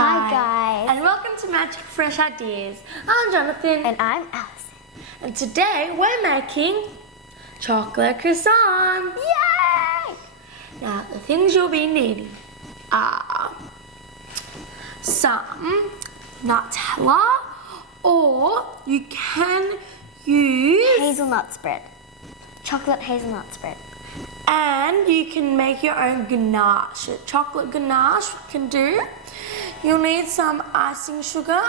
Hi guys. And welcome to Magic Fresh Ideas. I'm Jonathan. And I'm Alison. And today we're making chocolate croissants. Yay! Now the things you'll be needing are some Nutella, or you can use Hazelnut spread. Chocolate hazelnut spread. and you can make your own ganache. Chocolate ganache can do. You'll need some icing sugar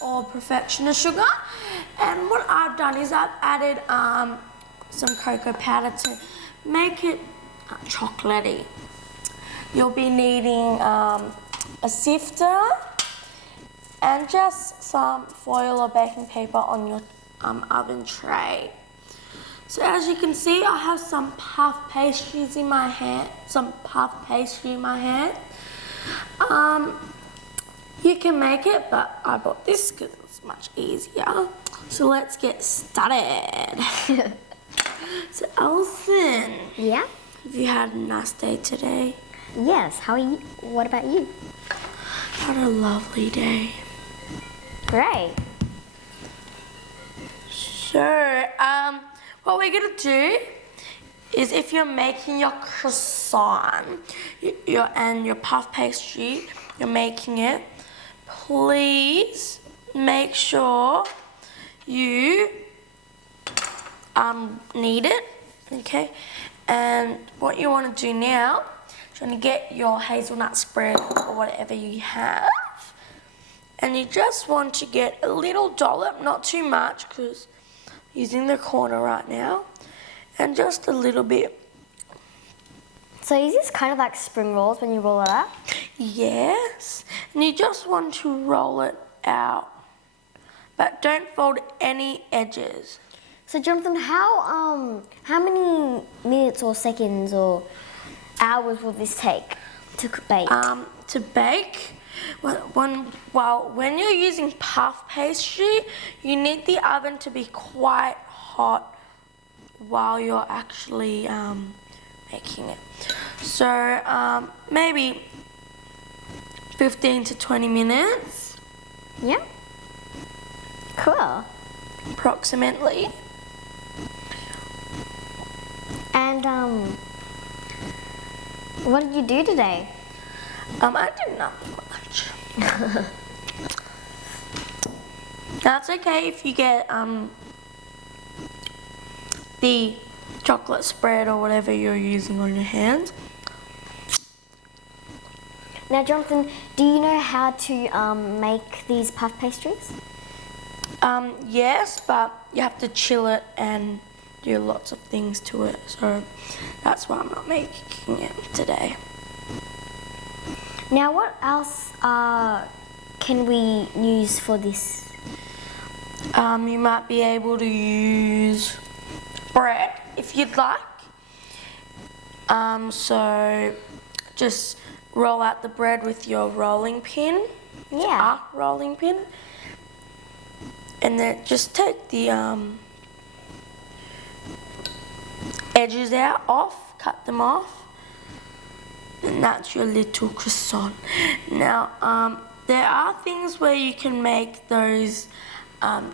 or perfectionist sugar. And what I've done is I've added some cocoa powder to make it chocolatey. You'll be needing a sifter and just some foil or baking paper on your oven tray. So as you can see, I have some puff pastries in my hand, You can make it, but I bought this because it's much easier. So let's get started. So Alison. Yeah? Have you had a nice day today? Yes. How are you? What about you? Had a lovely day. Great. So, what we're gonna do is, if you're making your croissant and your puff pastry, you're making it, please make sure you knead it, okay? And what you want to do now, is you want to get your hazelnut spread or whatever you have, and you just want to get a little dollop, not too much, because using the corner right now, and just a little bit. So is this kind of like spring rolls when you roll it out? Yes, and you just want to roll it out, but don't fold any edges. So Jonathan, how many minutes or seconds or hours will this take to bake? To bake, when you're using puff pastry, you need the oven to be quite hot while you're actually making it. So maybe 15 to 20 minutes. Yeah. Cool. Approximately. And what did you do today? I did nothing much. That's okay if you get the chocolate spread or whatever you're using on your hands. Now, Jonathan, do you know how to make these puff pastries? Yes, but you have to chill it and do lots of things to it. So that's why I'm not making it today. Now, what else can we use for this? You might be able to use bread if you'd like. So just roll out the bread with your rolling pin. Yeah. Rolling pin. And then just take the edges off, cut them off. And that's your little croissant. Now, there are things where you can make those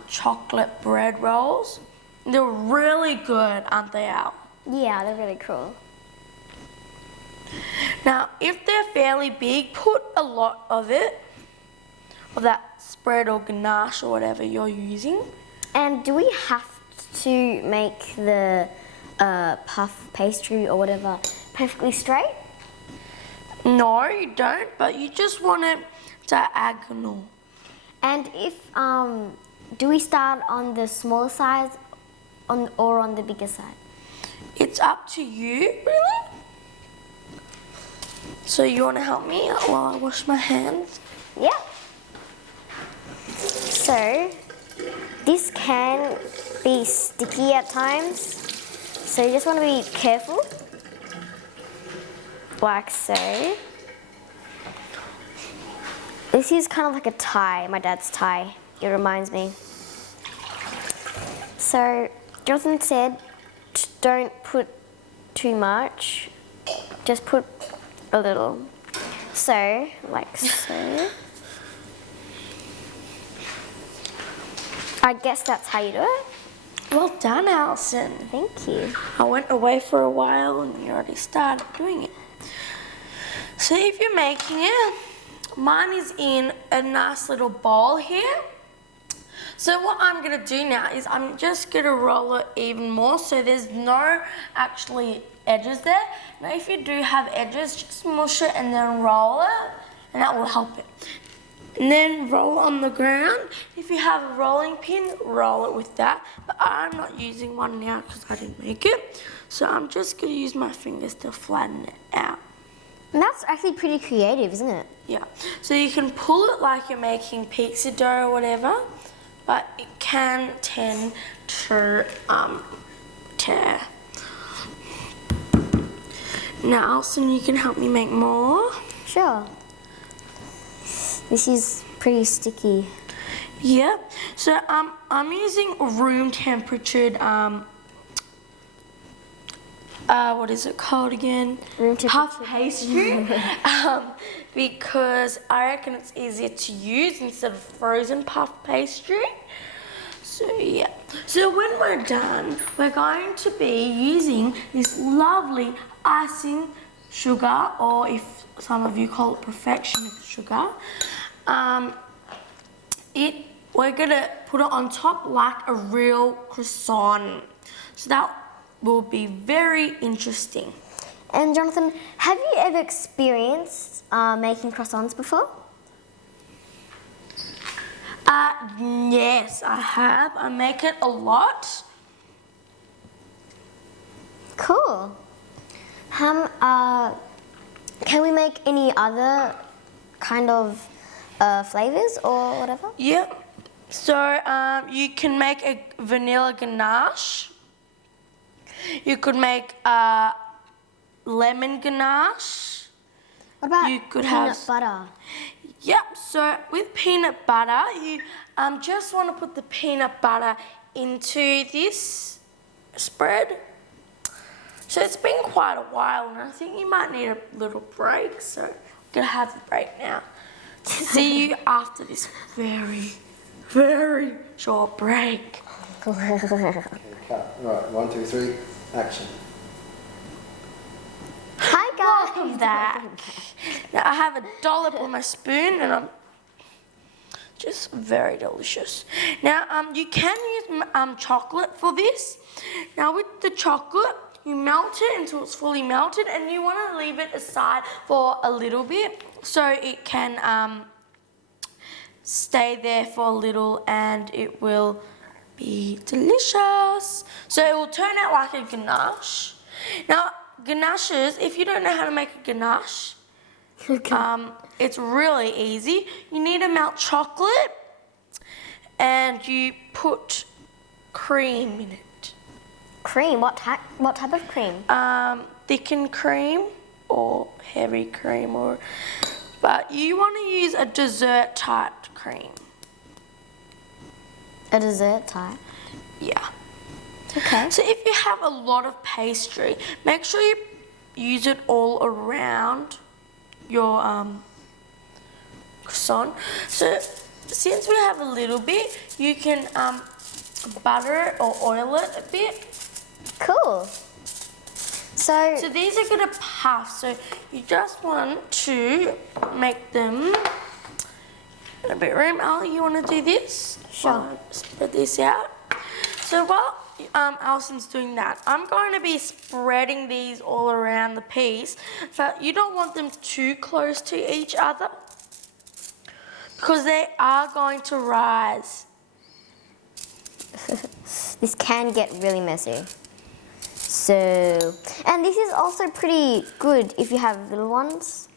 chocolate bread rolls. They're really good, aren't they, Al? Yeah, they're really cool. Now, if they're fairly big, put a lot of it, of that spread or ganache or whatever you're using. And do we have to make the puff pastry or whatever perfectly straight? No, you don't, but you just want it diagonal. And if do we start on the smaller side or on the bigger side? It's up to you, really. So you want to help me while I wash my hands? Yeah. So this can be sticky at times, so you just want to be careful, like so. This is kind of like a tie, my dad's tie, it reminds me. So Jonathan said don't put too much, just put a little. So, like so. I guess that's how you do it. Well done, Alison. Thank you. I went away for a while and you already started doing it. So if you're making it, mine is in a nice little bowl here. So what I'm gonna do now is I'm just gonna roll it even more so there's no actually edges there. Now if you do have edges, just mush it and then roll it and that will help it. And then roll on the ground. If you have a rolling pin, roll it with that. But I'm not using one now because I didn't make it. So I'm just gonna use my fingers to flatten it out. And that's actually pretty creative, isn't it? Yeah. So you can pull it like you're making pizza dough or whatever, but it can tend to tear. Now, Alison, you can help me make more. Sure. This is pretty sticky. Yep. So I'm using room temperatured what is it called again? Room Puff temperature. pastry. Because I reckon it's easier to use instead of frozen puff pastry. So yeah. So when we're done, we're going to be using this lovely icing sugar, or if some of you call it perfection sugar. We're gonna put it on top like a real croissant. So that will be very interesting. And Jonathan, have you ever experienced making croissants before? Yes, I have. I make it a lot. Cool. Can we make any other kind of flavors or whatever? Yep. So you can make a vanilla ganache. You could make a lemon ganache. What about You could peanut have- butter? Yep, so with peanut butter, you just want to put the peanut butter into this spread. So it's been quite a while and I think you might need a little break, so I'm going to have a break now. See you after this very, very short break. Okay, cut. Right, 1, 2, 3, action. Hi guys. Welcome back. Now I have a dollop on my spoon and I'm just very delicious. Now you can use chocolate for this. Now with the chocolate, you melt it until it's fully melted and you want to leave it aside for a little bit so it can stay there for a little and it will be delicious. So it will turn out like a ganache. Now ganaches, if you don't know how to make a ganache, it's really easy. You need to melt chocolate and you put cream in it. Cream? What type of cream? Thickened cream or heavy cream, but you want to use a dessert type cream. A dessert type? Yeah. Okay. So if you have a lot of pastry, make sure you use it all around your croissant. So since we have a little bit, you can butter it or oil it a bit. Cool. So these are gonna puff, so you just want to make them a bit room. Ali, you wanna do this? Sure. Spread this out. So while Alison's doing that, I'm going to be spreading these all around the piece, but you don't want them too close to each other because they are going to rise. this can get really messy. So, and this is also pretty good if you have little ones.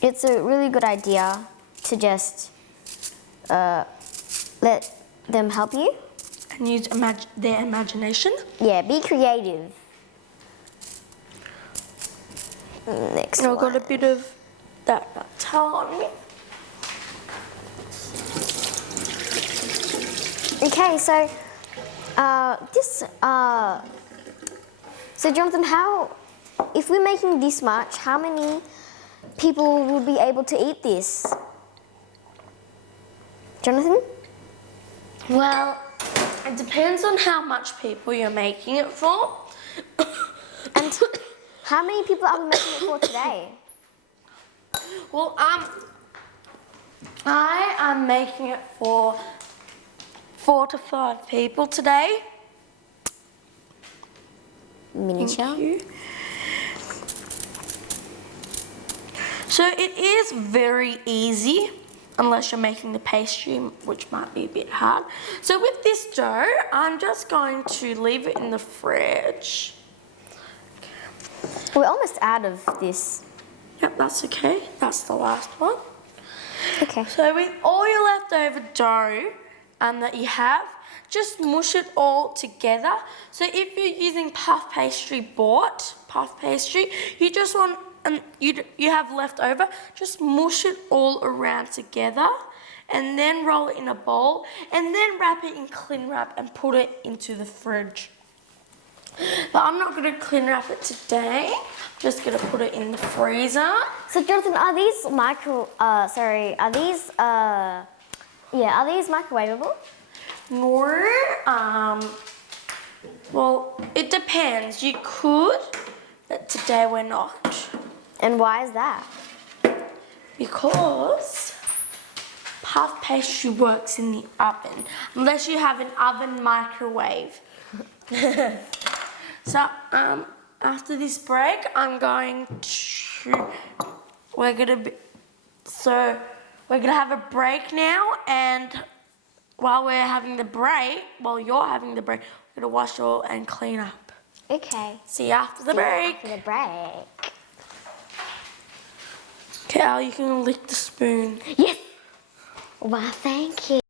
It's a really good idea to just let them help you. And use their imagination. Yeah, be creative. Next And I've got a one. bit of that towel on me. Okay, so so Jonathan, if we're making this much, how many people will be able to eat this? Jonathan? Well, it depends on how much people you're making it for. And how many people are we making it for today? Well, I am making it for 4 to 5 people today. Miniature. Thank you. So it is very easy, unless you're making the pastry, which might be a bit hard. So with this dough, I'm just going to leave it in the fridge. We're almost out of this. Yep, that's okay. That's the last one. Okay. So with all your leftover dough that you have, just mush it all together. So if you're using puff pastry puff pastry, you just want, you have leftover, just mush it all around together and then roll it in a bowl and then wrap it in cling wrap and put it into the fridge. But I'm not going to cling wrap it today. I'm just going to put it in the freezer. So Jonathan, are these microwavable? No, well, it depends. You could, but today we're not. And why is that? Because puff pastry works in the oven, unless you have an oven microwave. So, after this break, we're gonna have a break now, and while you're having the break, we're gonna wash all and clean up. Okay. See you after the break. After the break. Okay, Al, you can lick the spoon. Yes. Well, thank you.